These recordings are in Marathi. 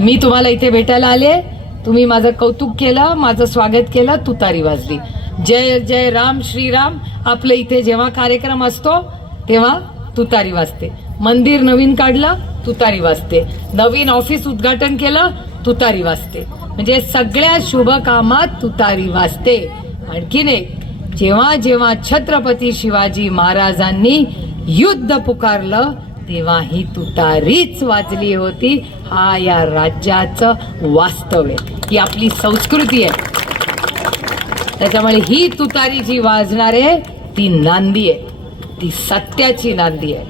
मी तुम्हाला इथे भेटायला आले. तुम्ही माझं कौतुक केलं माझं स्वागत केलं तुतारी वाजली. जय जय राम श्रीराम आपलं इथे जेव्हा कार्यक्रम असतो तेव्हा तुतारी वाजते. मंदिर नवीन काढलं तुतारी वाजते. नवीन ऑफिस उद्घाटन केलं तुतारी वाजते. म्हणजे सगळ्या शुभ कामात तुतारी वाजते. आणखीन एक जेव्हा जेव्हा छत्रपती शिवाजी महाराजांनी युद्ध पुकारलं तेव्हा ही तुतारीच वाजली होती. हा या राज्याचं वास्तव आहे. ही आपली संस्कृती आहे. त्याच्यामुळे ही तुतारी जी वाजणार आहे ती नांदी आहे. ती सत्याची नांदी आहे.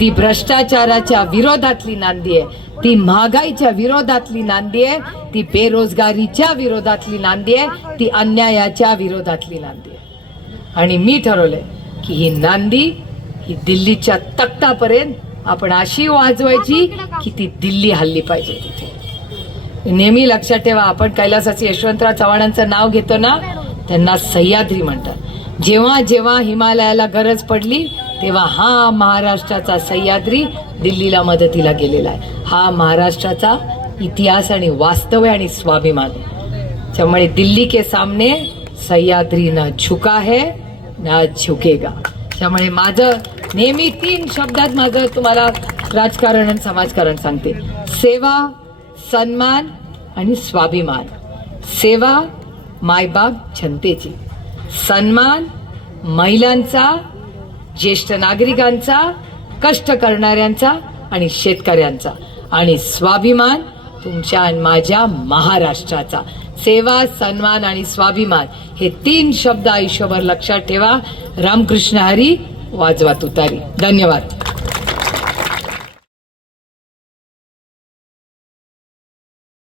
ती भ्रष्टाचाराच्या विरोधातली नांदी आहे. ती महागाईच्या विरोधातली नांदी आहे. ती बेरोजगारीच्या विरोधातली नांदी आहे. ती अन्यायाच्या विरोधातली नांदी आहे. आणि मी ठरवलंय की ही नांदी ही दिल्लीच्या तख्तापर्यंत आपण अशी वाजवायची की ती दिल्ली हल्ली पाहिजे तिथे. नेहमी लक्षात ठेवा आपण कैलासाचे यशवंतराव चव्हाणांचं नाव घेतो ना त्यांना सह्याद्री म्हणतात. जेव्हा जेव्हा हिमालयाला गरज पडली तेव्हा हा महाराष्ट्राचा सह्याद्री दिल्लीला मदतीला गेलेला आहे. हा महाराष्ट्राचा इतिहास आणि वास्तव आणि स्वाभिमान त्यामुळे दिल्ली के सामने सह्याद्री न झुका है ना झुकेगा. त्यामुळे माझं नेहमी तीन शब्दात माझं तुम्हाला राजकारण आणि समाजकारण सांगते. सेवा सन्मान आणि स्वाभिमान. सेवा मायबाप जनतेची. सन्मान महिलांचा ज्येष्ठ नागरिकांचा कष्ट करणाऱ्यांचा आणि शेतकऱ्यांचा. आणि स्वाभिमान तुमच्या आणि माझ्या महाराष्ट्राचा. सेवा सन्मान आणि स्वाभिमान हे तीन शब्द आयुष्यभर लक्षात ठेवा. रामकृष्ण हरी वाजवात उतारी धन्यवाद.